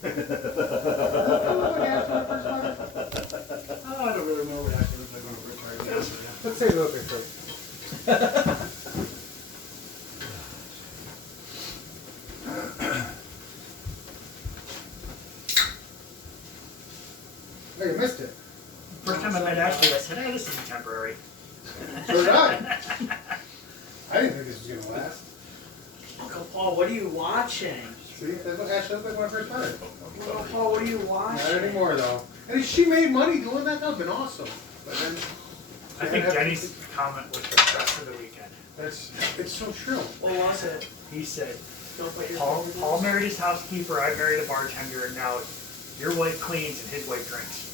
What happened with first water? Oh, I don't really know what happened with my going to retire. Let's take a look at first. Oh, you missed it. First time I met Ashley, I said, "Hey, this isn't temporary." So did I. I didn't think this was gonna last. Uncle Paul, what are you watching? See, that's what Ashley looked like when I first met her. Uncle Paul, what are you watching? Not anymore though. And if she made money doing that, that would've been awesome. But then I think Denny's comment was the best of the weekend. it's so true. What was it? He said, Don't put your Paul fingers- married his housekeeper, I married a bartender, and now your wife cleans and his wife drinks.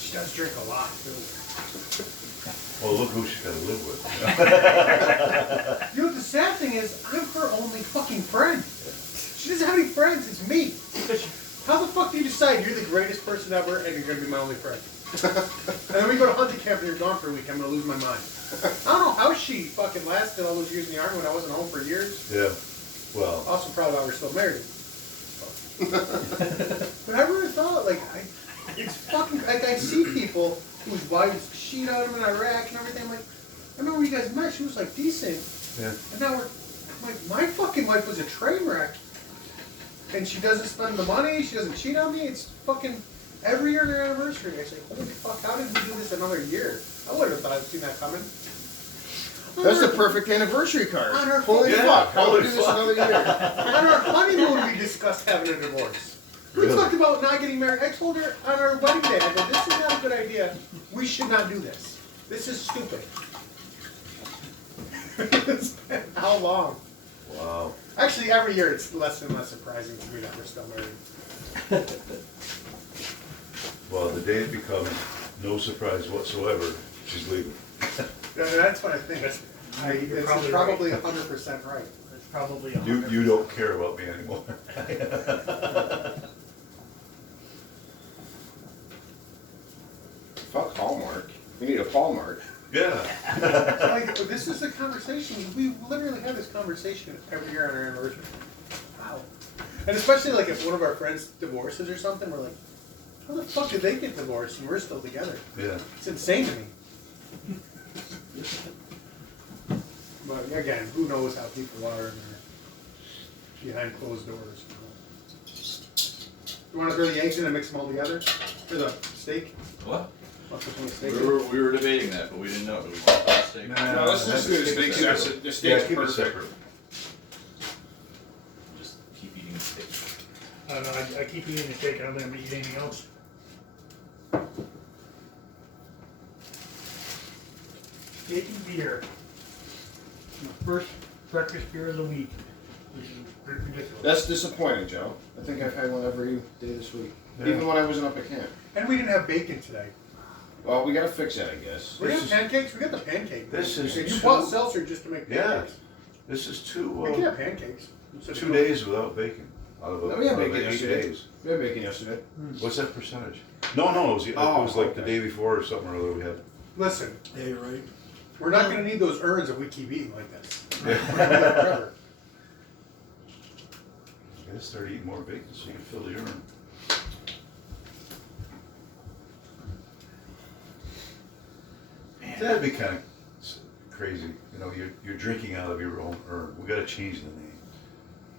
She does drink a lot too. Well, look who she's got to live with. You know what the sad thing is? I'm her only fucking friend. She doesn't have any friends, it's me. How the fuck do you decide you're the greatest person ever and you're gonna be my only friend? And then we go to hunting camp and you're gone for a week, I'm gonna lose my mind. I don't know how she fucking lasted all those years in the army when I wasn't home for years. Yeah, well, Also probably why we're still married. But I really thought, like, it's fucking, like, I see people whose wives cheat on them in Iraq and everything. I'm like, I remember when you guys met, she was, like, decent. yeah. And now we're, like, my fucking wife was a train wreck. And she doesn't spend the money, she doesn't cheat on me. It's fucking every year on their anniversary. I say, holy fuck, how did we do this another year? I wouldn't have thought I'd seen that coming. That's the perfect anniversary card. On her Holy Yeah, fuck, how holy do this fuck. another year? On our honeymoon, we discussed having a divorce. We Really? talked about not getting married. I told her on our wedding day, I go, this is not a good idea. We should not do this. This is stupid. It's been how long? Wow. Actually, every year it's less and less surprising to me that we're still married. Well, the day it becomes no surprise whatsoever, she's leaving. Yeah, that's what I think. You're It's probably probably right. 100% right. It's probably You don't care about me anymore. Fuck Hallmark. We need a Hallmark. Yeah. Like, this is the conversation. We literally have this conversation every year on our anniversary. Wow. And especially like if one of our friends divorces or something, we're like, how the fuck did they get divorced and we're still together? Yeah. It's insane to me. But again, who knows how people are in there behind closed doors. You want to throw the eggs in and mix them all together for the steak? What? Want to put some steak We in? were debating that, but we didn't know. Do we want the steak? No, let's just do the steak separate. The Yeah, steak's keep it perfect. separate. Just keep eating the steak. I don't know, I keep eating the steak, I don't think I'm gonna eat anything else. Steak and beer. My first breakfast beer of the week. Which is ridiculous. That's disappointing, Joe. I think I've had one every day this week. Yeah. Even when I wasn't up at camp. And we didn't have bacon today. Well, we gotta fix that, I guess. We This have is- pancakes. We got the pancake. this is You too- bought seltzer just to make Yeah. pancakes. This is We can have pancakes. Instead of 2 days without bacon. Out of, No, we had out of bacon 8 yesterday. days. We had bacon yesterday. What's that percentage? No, it was like Oh, the okay. day before or something or other we had. Listen, Yeah, you're right. we're not going to need those urns if we keep eating like this. Yeah. We're gonna live forever. I gotta start eating more bacon so you can fill the urn. That'd be kind of crazy. You know, you're drinking out of your own urn. We gotta change the name.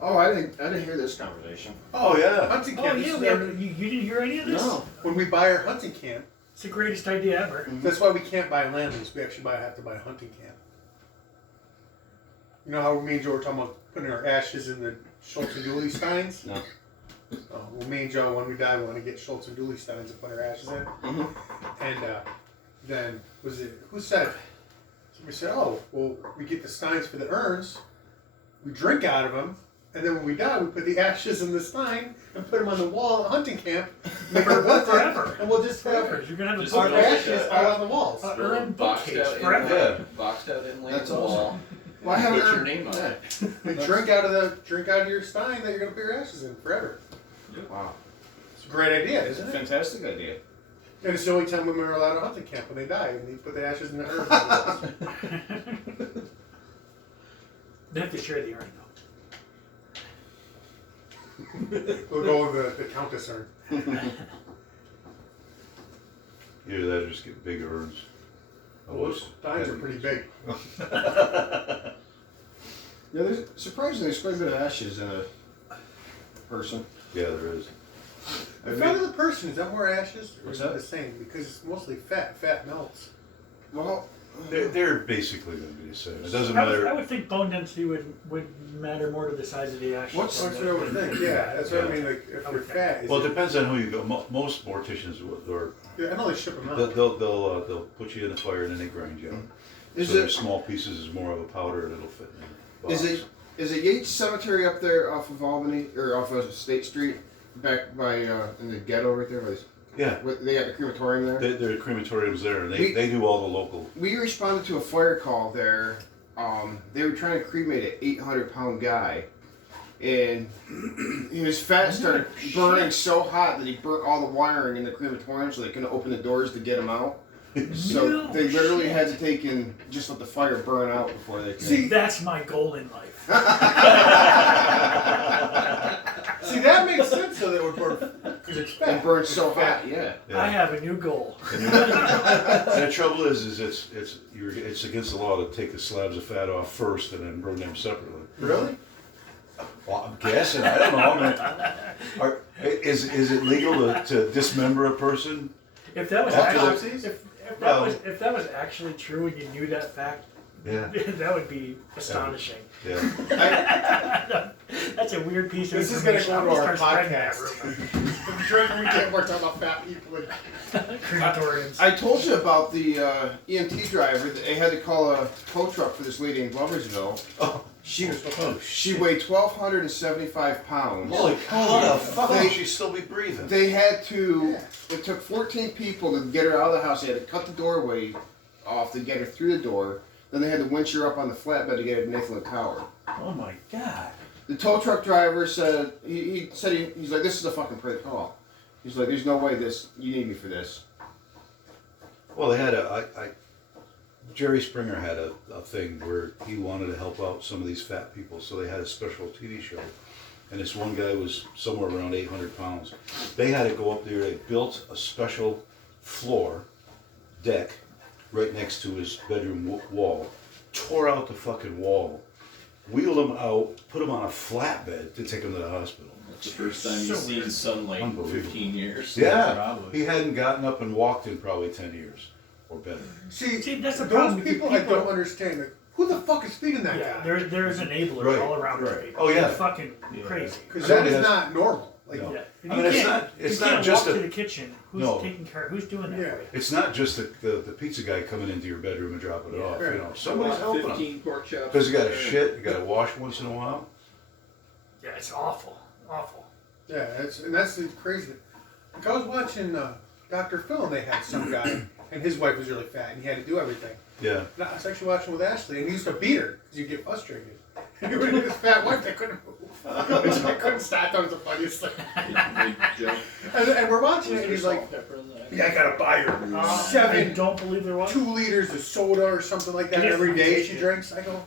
Oh, I didn't hear this conversation. Oh, yeah. Hunting Oh camp. yeah, this is we have, our- you didn't hear any of this? No. when we buy our hunting camp, It's the greatest idea ever. that's why we can't buy land lease. We actually have to buy a hunting camp. You know how me and Joe were talking about putting our ashes in the Schultz and Dooley steins? No. Oh, well, me and Joe, when we die, we want to get Schultz and Dooley steins and put our ashes in. Mhm. And then, was it, who said? Somebody said, oh, well, we get the steins for the urns, we drink out of them, and then when we die, we put the ashes in the stein and put them on the wall at hunting camp. Make it worth it, Forever. And we'll just Forever. have You're gonna have a Just our book like ashes a- all on the walls. urn boxed bookcase out forever. Yeah. boxed out inlay That's on the wall. Well, I haven't Put your heard- name on yeah. it. And drink out of your stein that you're gonna put your ashes in forever. Wow. It's a great idea, isn't it? Fantastic idea. And it's the only time women are allowed to hunting camp when they die, and they put the ashes in the urn. They have to share the urn though. We'll go with the Countess urn. Either that or just get big urns. Those steins are pretty big. Yeah, there's quite a bit of ashes in a person. Yeah, there is. The fat of the person, is that more ashes? Or What's is it that? the same? Because it's mostly fat. Fat melts. Well, They're basically going to be the same. It doesn't I matter. would think bone density would matter more to the size of the action. What's- That's what I would think. Yeah, that's what I mean. Like, if I you're would fat, is Well, it depends on who you go. Most morticians or yeah, I know they ship them out. they'll put you in the fire and then they grind you. is So they're it small pieces is more of a powder and it'll fit in. the is box. it is it Yates Cemetery up there off of Albany or off of State Street, back by in the ghetto right there? Yeah, They got the crematorium there. there are crematoriums there, and We- they do all the local. We responded to a fire call there. They were trying to cremate an 800-pound guy, and his fat started burning so hot that he burnt all the wiring in the crematorium, so they couldn't open the doors to get him out. So No they literally had to take and just let the fire burn out before they could. See, That's my goal in life. See, that makes sense. So they would burn because it's fat. It burned so hot, yeah. Yeah. I have a new goal. And the trouble is it's against the law to take the slabs of fat off first and then burn them separately. Really? Well, I'm guessing. I don't know. Is it legal to dismember a person? If that was After actually, the- if that was actually true and you knew that fact, Yeah. that would be astonishing. Yeah. That's a weird piece of This is going to information. go to I'm our gonna start spreading that podcast. We can't work talking about fat people. rumor. Crematoriums. I told you about the EMT driver. They had to call a tow truck for this lady in Gloversville. Oh, She weighed 1,275 pounds. holy cow! How the fuck They- would she still be breathing? They had to. It took 14 people to get her out of the house. They had to cut the doorway off to get her through the door. Then they had to winch her up on the flatbed to get her to Nathan Tower. Oh my god! The tow truck driver said he's like, this is a fucking prank call. He's like, there's no way you need me for this. Well, they had Jerry Springer had a thing where he wanted to help out some of these fat people, so they had a special TV show. And this one guy was somewhere around 800 pounds. They had to go up there, they built a special floor, deck, right next to his bedroom wall, tore out the fucking wall, wheeled him out, put him on a flatbed to take him to the hospital. That's the first time you've seen sunlight in Unbelievable. 15 years. Yeah, Probably. he hadn't gotten up and walked in probably 10 years or better. See, See, that's the problem, those because people I people- don't understand. Like, who the fuck is feeding that Yeah, guy? there's enablers Right, all around right. these people. Oh, yeah. It's fucking crazy. Because I that know is he has- not normal. Like, No. Yeah. I mean, it's You not can't just walk a- to the kitchen. Who's No. taking care? Who's doing that? Yeah. for you? It's not just the pizza guy coming into your bedroom and dropping it off. You know, somebody's helping him. 15 pork chops. Because you got to shit, you got to wash once in a while. Yeah, it's awful, awful. yeah, that's the crazy. Like I was watching Dr. Phil, and they had some guy, and his wife was really fat, and he had to do everything. Yeah. And I was actually watching with Ashley, and he used to beat her because you get frustrated. And he would hit his fat wife that couldn't move. I couldn't stop. That was the funniest thing. Big joke. And we're watching it, and he's like, "Yeah, I gotta buy her I don't believe there was. 2 liters of soda or something like that It is every day she ridiculous. drinks." I go,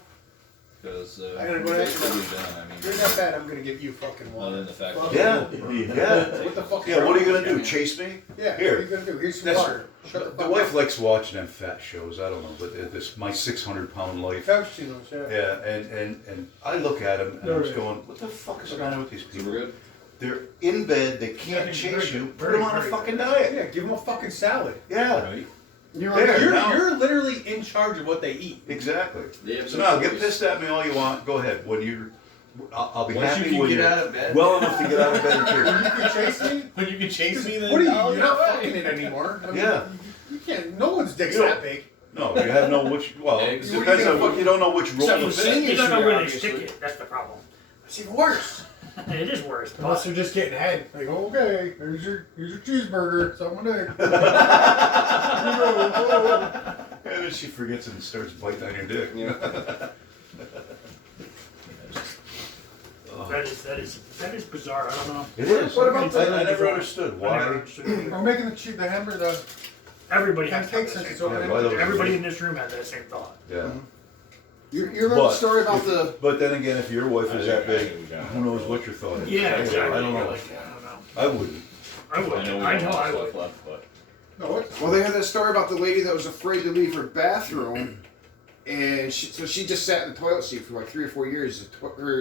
Because I gotta go it's to- really done. I mean, "You're not bad. I'm gonna give you fucking other than water." the fact Well, that Yeah. Yeah. What the fuck? Yeah, what are you going to do? Chase me? Yeah. Here. What are you gonna do? Here's some That's- water. Shut The fuck wife up. likes watching them fat shows. I don't know, but this My 600-Pound Life. I've seen those, yeah. Yeah, and I look at them and No, I'm just yeah. going, what the fuck is going on with these so people? we're good. They're in bed, they can't Very, chase very, you, put very, them on a very fucking good. diet. Yeah, give them a fucking salad. Yeah, Right? You're There. You're, now- you're literally in charge of what they eat. exactly. They have So no now, get choice. pissed at me all you want, go ahead. When you're, I'll be Once happy you can when get you're out of bed. well enough to get out of bed and chase me. You can chase me? When you can chase me, then What are you? oh, You're not right. fucking it anymore. I mean, Yeah. You can't. No one's dick's You know- that big. No, you have no which, well, it Eggs. depends What are you on gonna what, you don't know which role Except to for fit. singing. You don't know where they Obviously. stick it. That's the problem. It's even worse. It is worse. Unless But they're just getting head. Like, okay, here's your cheeseburger. Someone egg. And then she forgets it and starts biting on your dick. that is bizarre. I don't know. It is. What about I, the- I never understood I never why. understood it. We're making the hamburger. Everybody has Pancakes that since same it's over thought. Yeah, why those- Everybody in this room had that same thought. Yeah. You remember the story about the? But then again, if your wife is that big, we got who knows what your thought is? Yeah, exactly. I don't know. Like, I don't know. I wouldn't. I would. I know we I got know a lot I of would. stuff left, but No, what? Well, they had that story about the lady that was afraid to leave her bathroom, and so she just sat in the toilet seat for like 3 or 4 years.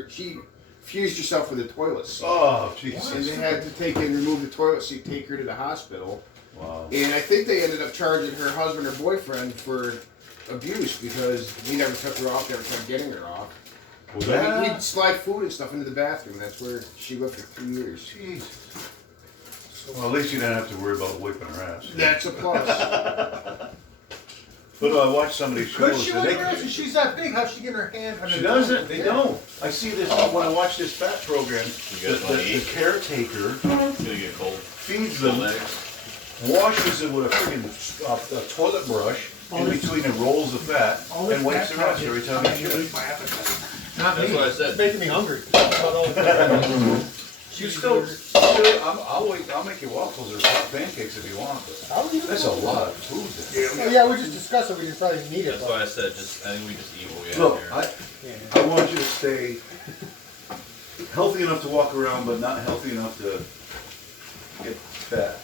She fused herself with the toilet seat. Oh, Jesus. And they had to take and remove the toilet seat, take her to the hospital. Wow. And I think they ended up charging her husband or boyfriend for abuse because he never took her off, never tried getting her off. Was So that? he'd slide food and stuff into the bathroom. That's where she lived for 3 years. Jesus. Well, at least you didn't have to worry about wiping her ass. That's a plus. But I watched somebody's show. Could she and wear they- her? She's that big. How's she getting her hand? under She the doesn't. toilet? They Yeah. don't. I see this when I watch this fat program. You The, guys wanna the eat? caretaker it's gonna get cold. feeds The them, legs. washes it with a friggin' a toilet brush in between the rolls of fat, All this and wipes fat their ass talk every is time trying they to shit. lose my appetite. Not That's me. what I said. It's making me hungry. You still, I'll make you waffles or hot pancakes if you want, but How are you? that's a lot of food there. Oh, yeah, we just discussed it. We didn't probably need it. That's why I said just. I think we just eat what we have Look, here. I want you to stay healthy enough to walk around, but not healthy enough to get fat.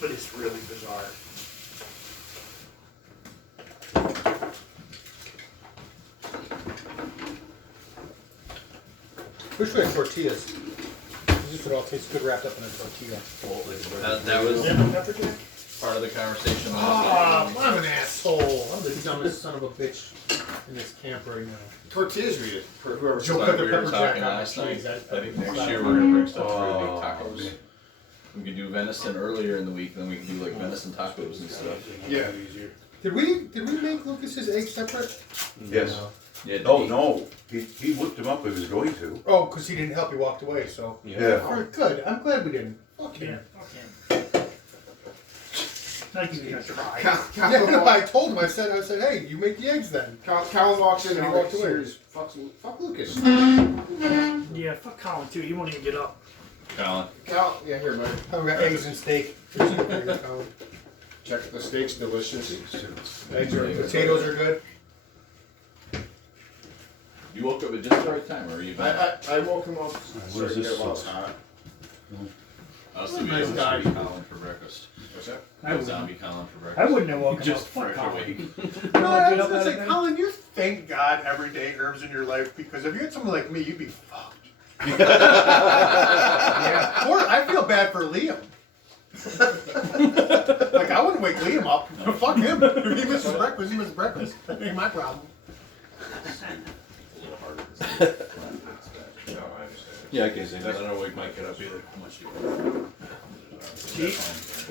But it's really bizarre. Wish we had tortillas. This would all taste good wrapped up in a tortilla. That was Lemon pepper jack? part of the conversation last Ah, I'm an asshole. I'm the dumbest son of a bitch in this camp right now. Tortillas read it for whoever. Joe night. put the We were pepper jack talking on the last night. cheese. I think next year we're gonna bring stuff for Oh, big tacos. man. We could do venison earlier in the week, then we can do like venison tacos and stuff. Yeah. Did we make Lucas's eggs separate? Yes. Yeah. Oh, no, he whipped him up if he was going to. Oh, because he didn't help. He walked away. So. Yeah. Oh, good. I'm glad we didn't. Fuck Yeah, him. okay. Not even gonna try. Yeah, no, I told him. I said, hey, you make the eggs then. Colin walks in and he walks away. away. Fuck Lucas. Yeah, fuck Colin too. He won't even get up. Colin. Cal, yeah, here, buddy. Oh, we got eggs and steak. Here's some for you, Colin. Check the steak's delicious. Eggs are potatoes are good. You woke up at just the right time, or are you? I woke him up. What is this Get sauce? hot. I was What a thinking nice of guy. zombie Colin for breakfast. What's that? I wouldn't. Zombie Colin for breakfast. I wouldn't have woken Just up. Fuck fresh Colin. awake. No, I Get was up gonna out say, of bed. Colin, you thank God every day herbs in your life because if you had someone like me, you'd be fucked. Yeah. Or I feel bad for Liam. Like I wouldn't wake Liam up. Fuck him. If he misses breakfast, he misses breakfast. That ain't my problem. A little harder. No, I understand. Yeah, I guess it doesn't always wake my kid up either. How much you? Cheese?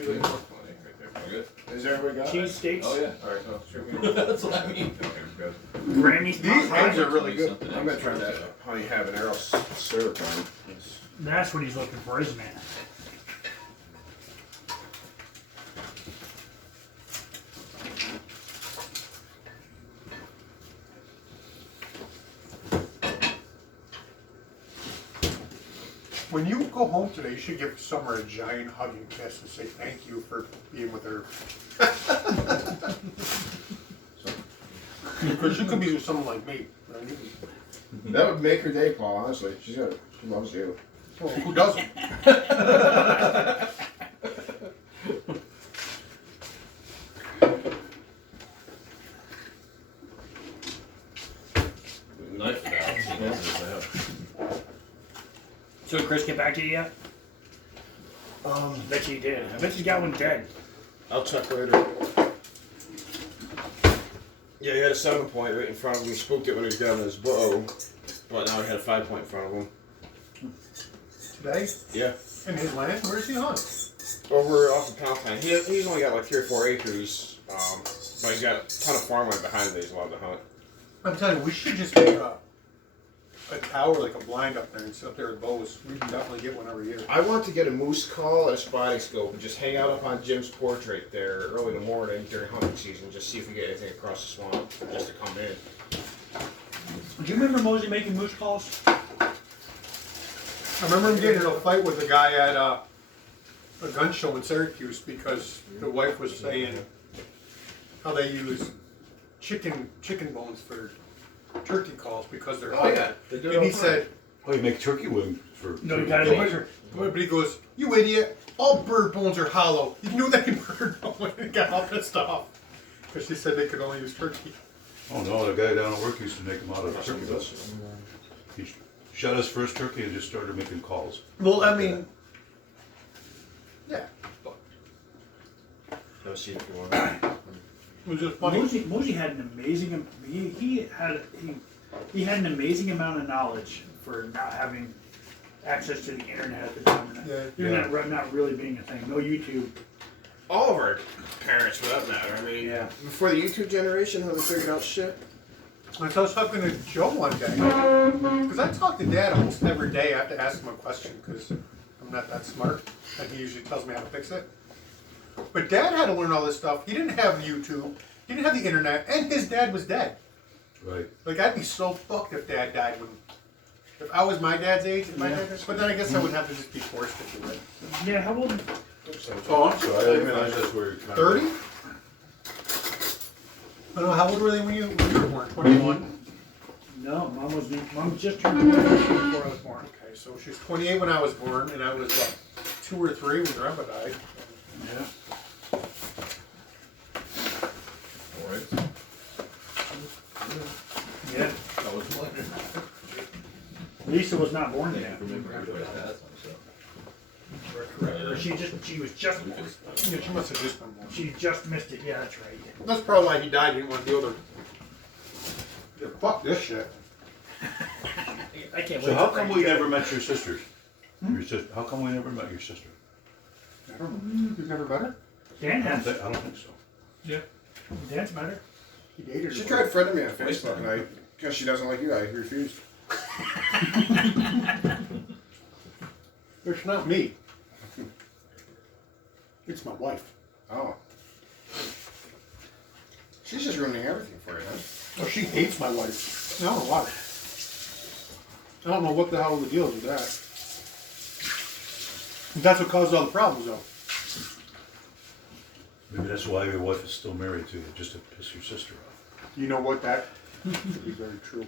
Good. Is everybody got Cheese it? steaks? Oh yeah. Alright, so sure we That's what I mean. Granny's These pot eggs are really good. I'm gonna try that honey habanero syrup one. That's what he's looking for, isn't it? When you go home today, you should give Summer a giant hug and kiss and say thank you for being with her. Because she could be with someone like me. Right? That would make her day, Paul, honestly. She loves you. Well, who doesn't? Knife out. So did Chris get back to you yet? Bet you he did. I bet you got one dead. I'll check later. Yeah, he had a 7-point right in front of him. He spooked it when he was down his bow, but now he had a 5-point in front of him. Today? Yeah. In his land? Where's he on? Over off of Palatine. He's only got like 3 or 4 acres, but he's got a ton of farmland behind him that he's allowed to hunt. I'm telling you, we should just make a tower, like a blind up there and sit up there with bows. We can definitely get one every year. I want to get a moose call and a spotting scope and just hang out up on Jim's porch right there early in the morning during hunting season, just see if we get anything across the swamp just to come in. Do you remember Mosey making moose calls? I remember him getting in a fight with a guy at a gun show in Syracuse because the wife was saying how they use chicken bones for turkey calls because they're Oh, yeah. They do it And he all the time. said, Oh, you make turkey wings for. No, you for- gotta make sure. but he goes, "You idiot! All bird bones are hollow. You knew that in bird bone." He got all pissed off because she said they could only use turkey. Oh no, the guy down at work used to make them out of turkey dust. He shot his first turkey and just started making calls. Well, I mean, yeah, but Go see if you want. it was just funny. Moji had an amazing. He had an amazing amount of knowledge for not having access to the internet at the time. Yeah. Internet not really being a thing. No YouTube. All of our parents, for that matter. I mean, Yeah. before the YouTube generation, how they figured out shit. I was talking to Joe one day because I talk to Dad almost every day. I have to ask him a question because I'm not that smart, and he usually tells me how to fix it. But Dad had to learn all this stuff. He didn't have YouTube. He didn't have the internet, and his dad was dead. Right. Like, I'd be so fucked if Dad died when. If I was my dad's age, and my dad, but then I guess I would have to just be forced to do it. Yeah. How old? Oh, I'm sorry. I didn't realize that's where you're kind of. 30? I don't know, how old were they when you were born? 21? No, Mom just turned 20 before I was born. Okay, so she's 28 when I was born, and I was, what, 2 or 3 when Grandpa died. Yeah. Alright. Yeah. That was one. Lisa was not born yet. Remember everybody has them, so. Or she was just born. Yeah, she must have just been born. She just missed it. Yeah, that's right. That's probably why he died. He didn't want to deal with her. Yeah, fuck this shit. I can't wait. So how to come bring we it never together. met your sisters? Your sister. How come we never met your sister? I don't know. You've never met her? Dan I has. don't think so. Dan's met her. He dated her. She tried friending me on Facebook, and because she doesn't like you, I refused. It's not me. It's my wife. Oh. She's just ruining everything for you, huh? Oh, she hates my wife. I don't know why. I don't know what the hell the deal is with that. That's what caused all the problems, though. Maybe that's why your wife is still married to you, just to piss your sister off. You know what? That could be very true.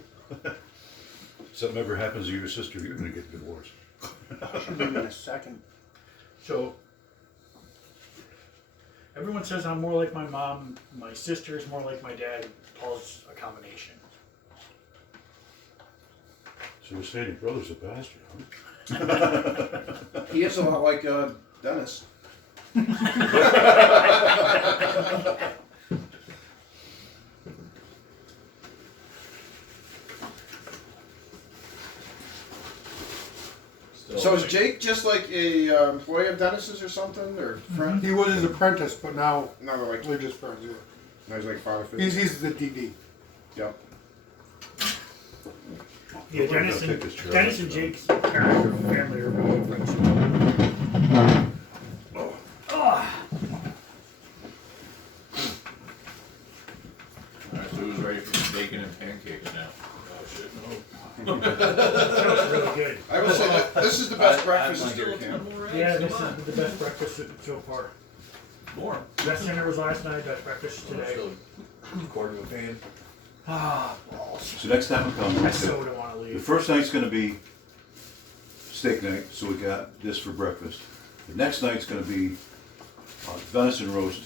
Something ever happens to your sister, you're gonna get divorced. She'll be in a second. So everyone says I'm more like my mom. My sister is more like my dad. Paul's a combination. So you're saying your brother's a bastard, huh? He is a lot like Dennis. Still So is like- Jake just like a employee of Dennis's or something, or friend? He was his apprentice, but now No, they're like we're just friends. Yeah. no, he's like father figure. He's the DD. Yep. Yeah, We're gonna Dennis take and this chair Dennis off, and though. Jake's parents or family are really good friends. Alright, so who's ready for bacon and pancakes now? Oh shit, no. That was really good. I will say that this is the best breakfast in Still deer a ton camp. more eggs, Yeah, come this on. is the best breakfast so far. More. Best dinner was last night. Best breakfast today. Still quarter of a pan. Ah, balls. So next time we come, I so don't want to the leave. first night's gonna be steak night, so we got this for breakfast. The next night's gonna be venison roast,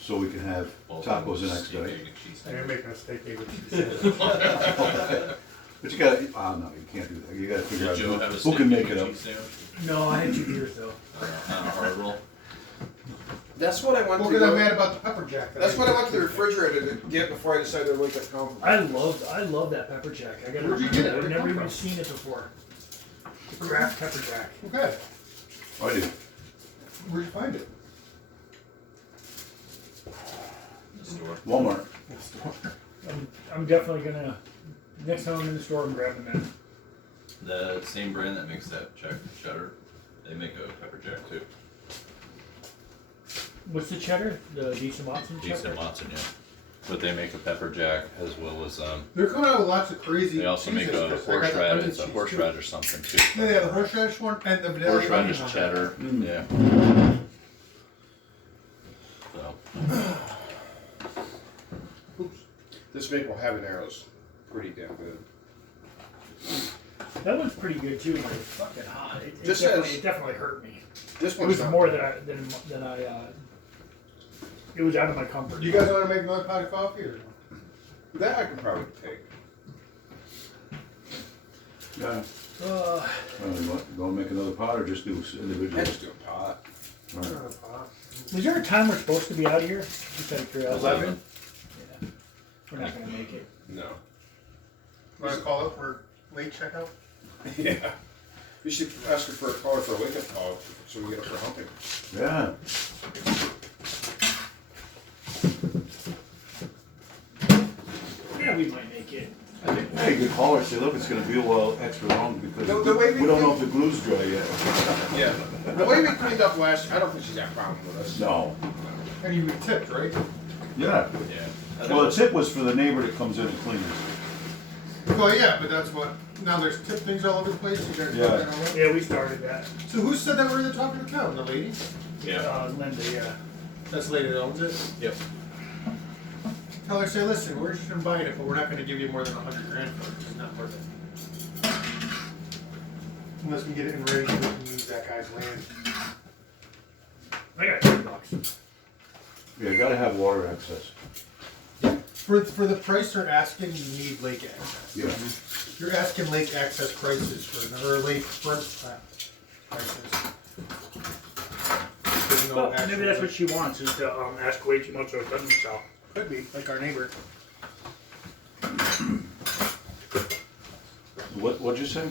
so we can have tacos the next Steak, night. egg, and cheese And you're sandwich. making a steak egg. But you gotta, no, you can't do that. You gotta figure Did out Joe have a who steak, can egg, make it and up. cheese sandwich? No, I had 2 beers though. Not a hard roll. That's what I went Well, to. because I'm Go, mad about the pepper jack. that's what I went to the refrigerator to get before I decided to wake up confident. I love that pepper jack. I got Where'd you get it? I've Where'd it never come even from? seen it before. The Kraft pepper jack. Okay. I did. Where'd you find it? Store. Walmart. I'm definitely gonna next time I'm in the store I'm grabbing that. The same brand that makes that cheddar, they make a pepper jack too. What's the cheddar? The Decent Watson cheddar? Decent Watson, yeah. But they make a pepper jack as well as They're coming out with lots of crazy. they also make cheeses, a 'cause I got the horseradish. onion It's a cheese, horseradish something too. too. Yeah, they have the horseradish one and the vanilla Horseradish onion one. cheddar, Mm. yeah. This maple habanero's pretty damn good. That one's pretty good too, but it's fucking hot. It This definitely, has- it definitely hurt me. This It one's was not more bad. than I. It was out of my comfort. Do you guys want to make another pot of coffee or? That I could probably take. Yeah. Uh, Gonna make another pot or just do individual? I just do a pot. All right. is there a time we're supposed to be out of here? Just out of curiosity. 11. Yeah. We're not gonna make it. No. Want to call up for late checkout? Yeah. You should ask her for a call for a wake up call so we get up for humping. Yeah. Yeah, we might make it. Hey, good caller. Say, look, it's gonna be a while extra long because The way we don't know if the glue's dry yet. Yeah. The way we cleaned up last year, I don't think she's got a problem with us. No. And you were tipped, right? Yeah. Yeah. Well, the tip was for the neighbor that comes in and cleans. Well, yeah, but that's what. Now there's tip things all over the place. You guys Yeah. got that all right? Yeah, we started that. So who said that we're in the top of the town? The lady? Yeah. Linda, yeah. That's the lady that owns it. Yep. Tell her, say, listen, we're interested in buying it, but we're not going to give you more than $100 grand for it. It's not worth it. Unless we get it in ready, we can use that guy's land. I got $10. Yeah, you gotta have water access. For the price they're asking, you need lake access. Yeah. You're asking lake access prices or lake front prices. There's no Well, actual maybe that's what lake. she wants, is to ask way too much so it doesn't sell. Could be, like our neighbor. What'd you say?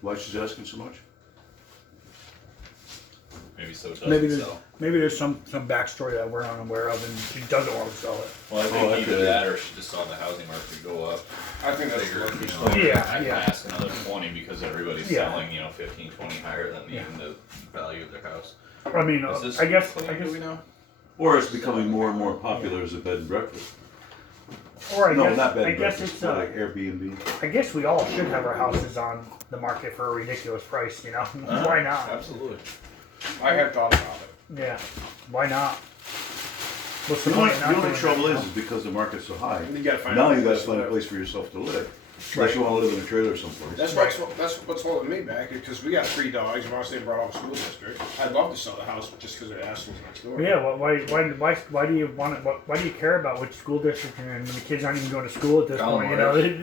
Why she's asking so much? Maybe so it doesn't Maybe there's sell. some backstory that we're unaware of, and she doesn't want to sell it. Well, I Oh, think that either could be. that or she just saw the housing market go up. I think that's Figure, lucky. you know, Yeah, I can yeah. ask another 20 because everybody's Yeah. selling, 15, 20 higher than Yeah. even the value of their house. I mean, Is this I guess, clean, do we know? Or it's becoming more and more popular as a bed and breakfast. or No, not bed I and guess breakfast, it's, but like Airbnb. I guess we all should have our houses on the market for a ridiculous price, you know? Why not? Absolutely. I have thought about it. Yeah, why not? What's the The point only, of not the only doing trouble it, is because the market's so high. You gotta find Now a you gotta place to find a live. place for yourself to live. Right. Unless you wanna live in a trailer someplace. That's what's holding me back because we got 3 dogs and want to stay brought off the school district. I'd love to sell the house just because they're assholes next door. Yeah, why do you want it? Why do you care about which school district you're in when the kids aren't even going to school at this Colin point? You know, Myers. it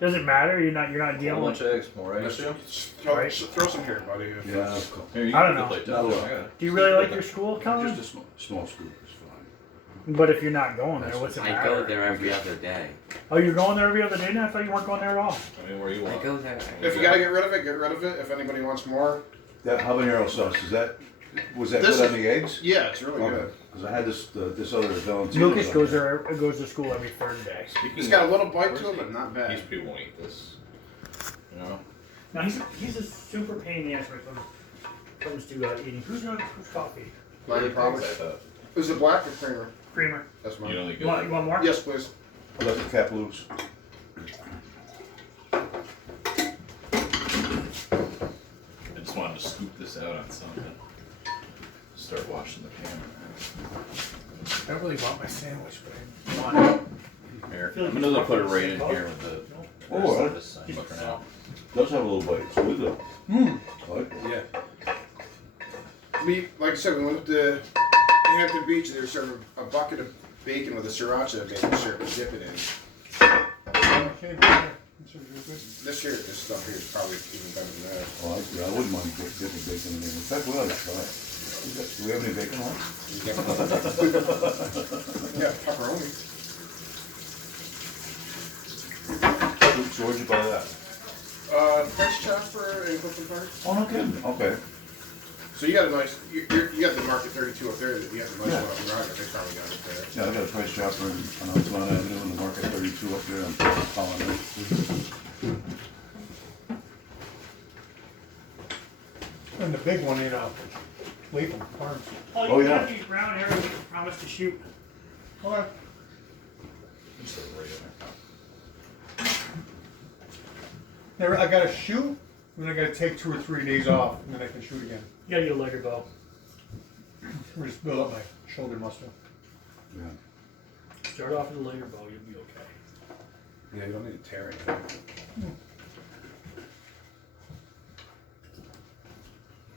doesn't matter. You're not A dealing whole with. bunch of eggs, more Let's eggs. Right. throw some here, buddy. Yeah, Here, you I can don't play know. tough. Not a I lot. got it. Do you really like your school, Colin? just a small school is fine. But if you're not going there, what's it I matter? go there every other day. Oh, you're going there every other day now? I thought you weren't going there at all. I mean, where you I want. go there. If you gotta get rid of it, get rid of it. If anybody wants more, That habanero sauce, was that This good is- on the eggs? yeah, it's really Okay, good. cause I had this other Valentino. Lucas goes to school every third day. Speaking It's got a of- little bite where's to it, he? but not These bad. people won't eat this. You know? Now he's a super pain in the ass when it comes to eating. Who's coffee? Larry I promise. thought. Is it black or creamer? Creamer. That's You mine. don't think You want more? Yes, please. I left the cap loose. I just wanted to scoop this out on something. Start washing the camera. I don't really want my sandwich, but I want it. Here, feel like I'm gonna it's put it fucking right in sick, here with the. Oh, rest of alright. this I'm looking at. Does have a little bite, so good though. I like it. Yeah. Like I said, we went to Hampton Beach and they were serving a bucket of bacon with a sriracha maple syrup and dip it in. Okay, yeah. This is really good. This stuff here is probably even better than that. Oh, I wouldn't mind dipping bacon in there. In fact, we ought to try it. Do we have any bacon left? Yeah, pepperoni. So where'd you buy that? French chopper and Clifton Park. Oh, no kidding. Okay. So you got a nice, you got the Market 32 up there. You have the nice Yeah. one up in Rocket. They probably got it there. Yeah, I got a price chopper on Altamont Avenue and the Market 32 up there on Colin. And the big one in Latham Farms. Oh, Oh, you yeah. got these brown arrows you promised to shoot. Okay. Just throw it right in there. There, I gotta shoot, and then I gotta take 2 or 3 days off, and then I can shoot again. You gotta get a lighter bow. Or just build up my shoulder muscle. Yeah. Start off with a lighter bow, you'll be okay. Yeah, you don't need to tear anything.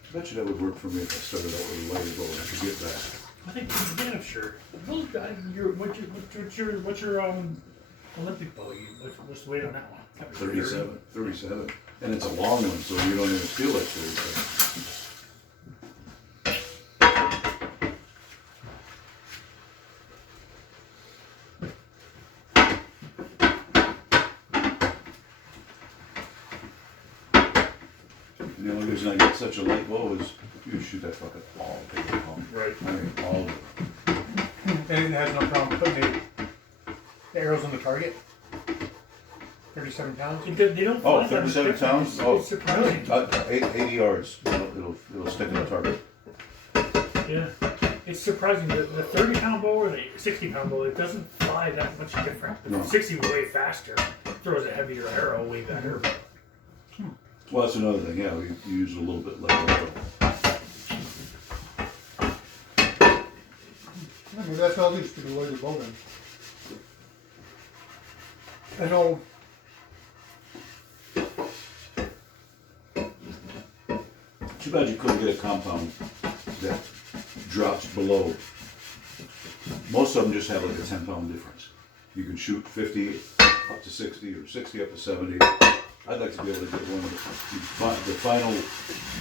I bet you that would work for me if I started out with a lighter bow and I could get back. I think, yeah, sure. Those guys, what's your Olympic bow? What's the weight on that one? 37. And it's a long one, so you don't even feel like 37. And the only reason I get such a light bow is you shoot that fucker all day long. Right. I mean, all day. And it has no problem putting the arrows on the target. 37 pounds. They don't Oh, fly that 37 much pounds? different. Oh. It's surprising. 80 yards, it'll stick in the target. Yeah. It's surprising that the 30-pound bow or the 60-pound bow, it doesn't fly that much different. The No. 60 way faster. Throws a heavier arrow way better. But Well, that's another thing, yeah, you use a little bit lighter. Maybe that's what I'll do, just do the lighter bow then. I know. Too bad you couldn't get a compound that drops below. Most of them just have like a 10-pound difference. You can shoot 50 up to 60 or 60 up to 70. I'd like to be able to get one of the final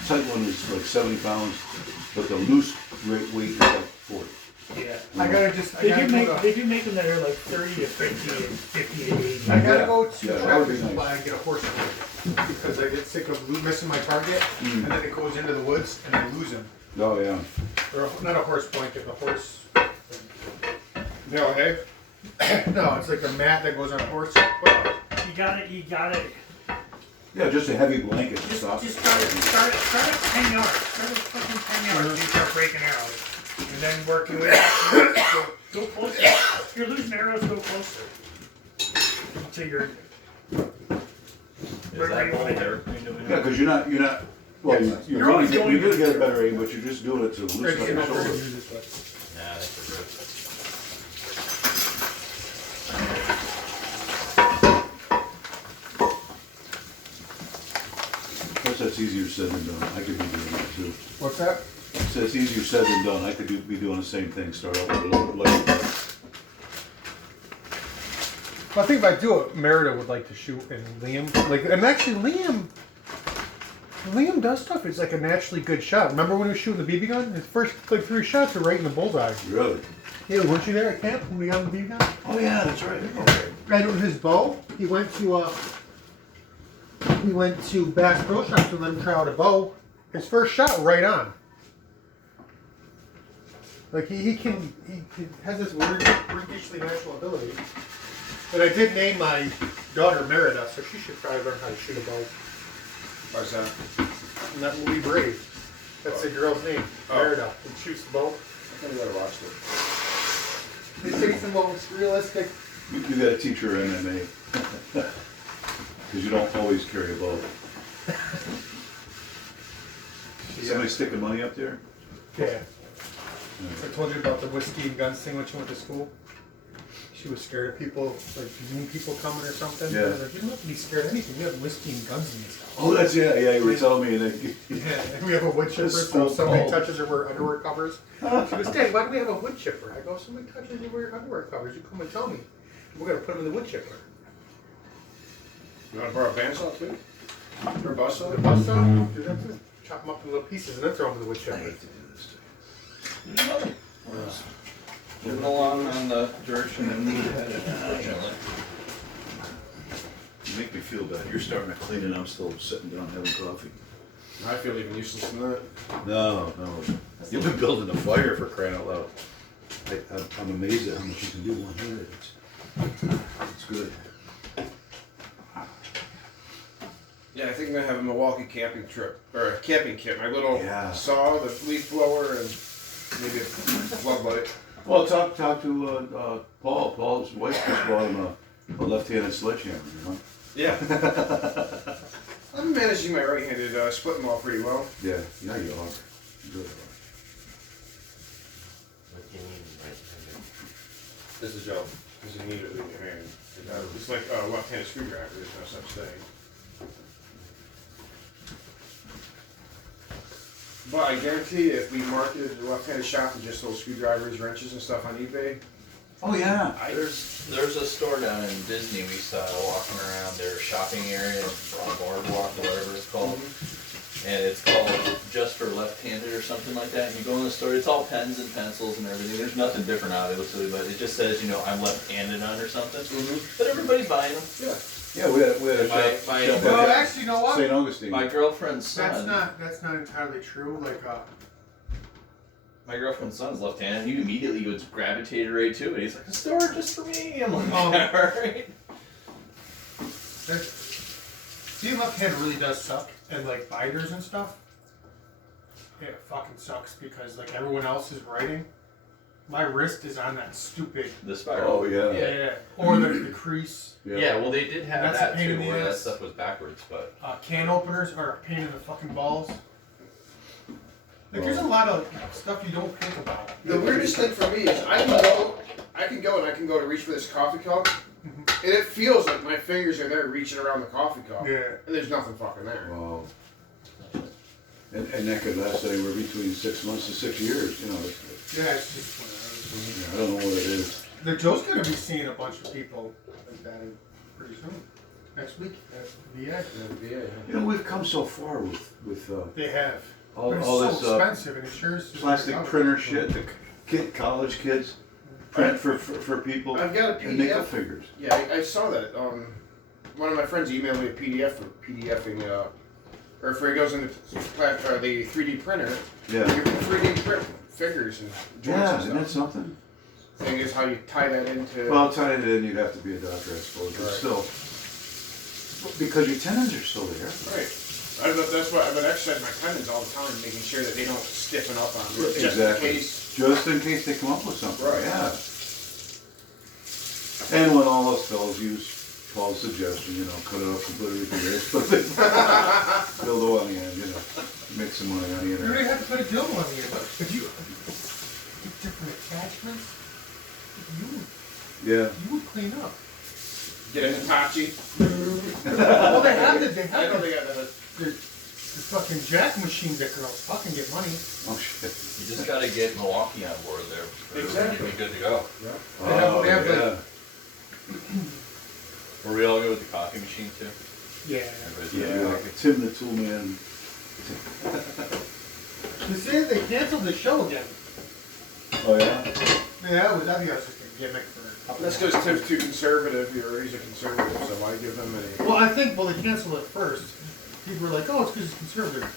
tight one is like 70 pounds, but the loose weight is like 40. yeah. I gotta They do make them that are like 30 to 50 and 50 to 80. I gotta Yeah. go to Yeah, that would Tractor be Supply nice. and get a horse target because I get sick of missing my target, and then it goes into the woods and I lose him. Oh, yeah. Or not a horse blanket, a horse. No, hey? No, it's like a mat that goes on a horse. You got it. Yeah, just a heavy blanket to stop. Just start at 10 yards. Start at fucking 10 yards and you start breaking arrows. And then work your way up. Go closer. If you're losing arrows, go closer. Until you're... Is that all there? Yeah, because you're not, well, you're always gonna going get to- a better aim, but you're just doing it to loosen up your shoulder. Nah, that's for good. Plus, that's easier said than done. I could be doing that too. What's that? So it's easier said than done. I could be doing the same thing. Start out with a little bit lighter. Well, I think if I do it, Merida would like to shoot, and Liam, and actually Liam does stuff. It's like a naturally good shot. Remember when he was shooting the BB gun? His first like 3 shots were right in the bullseye. Really? Yeah, weren't you there at camp when we got the BB gun? Oh yeah, that's right. Okay. Right on his bow. He went to Bass Pro Shops to let him try out a bow. His first shot right on. Like he has this weird, freakishly natural ability. But I did name my daughter Merida, so she should probably learn how to shoot a bow. What's that? And that will be Brave. That's the girl's name, Merida. And shoots the bow. I think I gotta watch this. They say some most realistic. You gotta teach her MMA. Because you don't always carry a bow. Somebody sticking money up there? Yeah. I told you about the whiskey and guns thing when she went to school. She was scared of people, like mean people coming or something. Yeah. I was like, you don't have to be scared of anything. You have whiskey and guns in this house. Oh, that's yeah. You were telling me. And Yeah, and we have a wood chipper, That's so so somebody cold. touches her underwear covers. She goes, Dad, why do we have a wood chipper? I go, somebody touches your underwear covers. You come and tell me. We're going to put them in the wood chipper. You wanna borrow a bandsaw too? Or a bus saw? The bus saw, do that too. Chop them up in little pieces and then throw them in the wood chipper. Moving along on the direction that we headed, unfortunately. You make me feel bad. You're starting to clean and I'm still sitting down having coffee. I feel even useless in that. No. You've been building a fire for crying out loud. I'm amazed at how much you can do one-handed. It's good. Yeah, I think I'm gonna have a Milwaukee camping trip, or a camping kit. My little Yeah. saw, the leaf blower, and maybe a floodlight. Well, talk to Paul. Paul's wife just bought him a left-handed sledgehammer, you know? Yeah. I'm managing my right-handed splitting ball pretty well. Yeah, you are. You really are. This is Joe. This is immediately in your hand. It's like a left-handed screwdriver. There's no such thing. But I guarantee you, if we marketed the left-handed shop and just sold screwdrivers, wrenches, and stuff on eBay, Oh, yeah. There's a store down in Disney we saw walking around their shopping area on Boardwalk or whatever it's called. And it's called Just for Left-Handed or something like that. And you go in the store, it's all pens and pencils and everything. There's nothing different out of it, but it just says, you know, I'm left-handed on or something. But everybody's buying them. yeah. Yeah, we had a shop Well, at actually, you know what? St. Augustine. My girlfriend's son. That's not entirely true. Like, My girlfriend's son's left-handed. He immediately would gravitate right to it. He's like, a store just for me. I'm like, alright. being left-handed really does suck, and like biters and stuff. It fucking sucks because like everyone else is writing. My wrist is on that stupid. The spiral. Oh, yeah. Yeah. Or the crease. Yeah, well, they did have That's a that pain too, in the where that ass. stuff was backwards, but Can openers are a pain in the fucking balls. Like, there's a lot of stuff you don't think about. The weirdest thing for me is I can go to reach for this coffee cup, and it feels like my fingers are there reaching around the coffee cup, Yeah. and there's nothing fucking there. Wow. And that could last anywhere between 6 months to 6 years, you know. Yeah, it's just one of those. I don't know what it is. The Joe's gonna be seeing a bunch of people like that pretty soon. Next week at VA. You know, we've come so far with They have. all But it's all so this expensive and it sure is. plastic printer shit. The college kids print for people. I've got a and nickel PDF. figures. Yeah, I saw that. One of my friends emailed me a PDF for PDFing, or if he goes into the 3D printer, Yeah. you can 3D print figures and joints Yeah, and isn't that stuff. something? Thing is how you tie that into. Well, tying it in, you'd have to be a doctor, I suppose, but Right. still. Because your tendons are still there. Right. That's why I've been exercising my tendons all the time, making sure that they don't stiffen up on me. Just Exactly. in case. Just in case they come up with something. Right. Yeah. And when all those fellows use Paul's suggestion, you know, cut it off completely from this, but dildo on the end, you know, make some money on the You already internet. have to put a dildo on the end. If you get different attachments, Yeah. you would clean up. Get a Hitachi. Well, they have I know the they got that. fucking jack machines that can fucking get money. Oh shit. you just gotta get Milwaukee on board there. Exactly. You'll be good to go. Oh, they have like- yeah. Were we all good with the coffee machine too? Yeah. Everybody's Yeah, good? like Tim the Tool Man. They say they canceled the show again. Oh yeah? Yeah, I think that was just a gimmick for a couple That's because Tim's too conservative. He's a conservative, so why give him any? Well, they canceled it first. People were like, oh, it's because it's conservative.